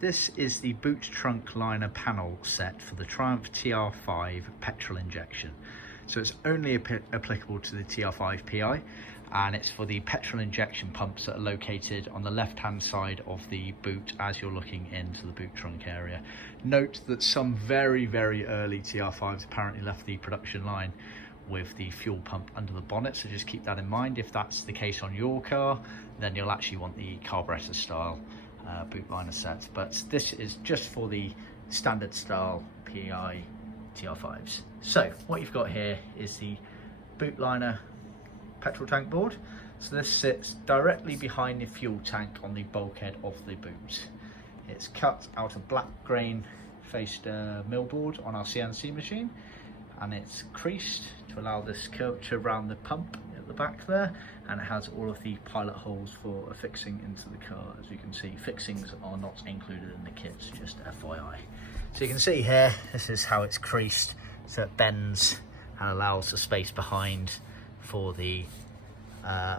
This is the boot trunk liner panel set for the Triumph TR5 Petrol Injection. So it's only applicable to the TR5 PI, and it's for the petrol injection pumps that are located on the left hand side of the boot as you're looking into the boot trunk area. Note that some very early TR5s apparently left the production line with the fuel pump under the bonnet, so just keep that in mind. If that's the case on your car, then you'll actually want the carburetor style boot liner set, but this is just for the standard style PI TR5s. So what you've got here is the boot liner petrol tank board. So this sits directly behind the fuel tank on the bulkhead of the boot. It's cut out of black grain faced millboard on our CNC machine, and it's creased to allow this curvature around the pump at the back there, and it has all of the pilot holes for affixing into the car. As you can see, fixings are not included in the kits, just FYI. So you can see here, this is how it's creased, so it bends and allows the space behind for the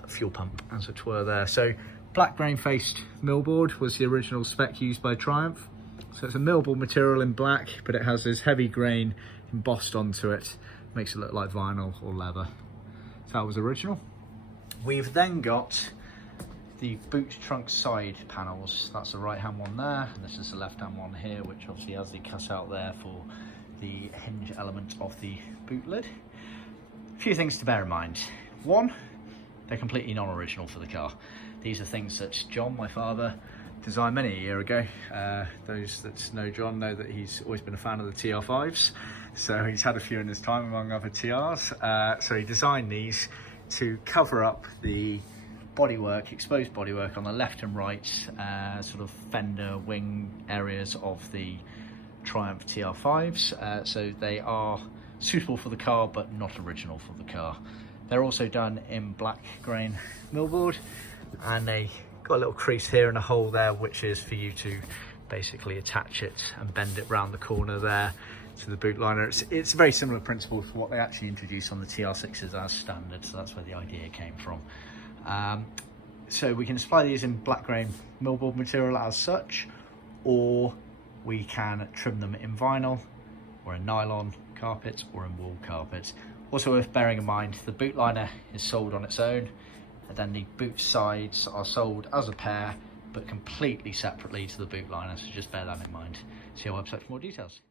fuel pump, as it were there. So black grain faced millboard was the original spec used by Triumph. So it's a millboard material in black, but it has this heavy grain embossed onto it, makes it look like vinyl or leather. So that was original. We've then got the boot trunk side panels. That's the right hand one there, and this is the left hand one here, which obviously has the cutout there for the hinge element of the boot lid. A few things to bear in mind. One, they're completely non-original for the car. These are things that John, my father, designed many a year ago. Those that know John know that he's always been a fan of the TR5s, so he's had a few in his time among other TRs. So he designed these to cover up the bodywork, exposed bodywork on the left and right sort of fender wing areas of the Triumph TR5s. So they are suitable for the car but not original for the car. They're also done in black grain millboard, and they got a little crease here and a hole there, which is for you to basically attach it and bend it round the corner there to the boot liner. It's a very similar principle to what they actually introduced on the TR6s as standard, so that's where the idea came from. So we can supply these in black grain millboard material as such, or we can trim them in vinyl or in nylon carpet or in wool carpet. Also worth bearing in mind, the boot liner is sold on its own, and then the boot sides are sold as a pair but completely separately to the boot liner, so just bear that in mind. See our website for more details.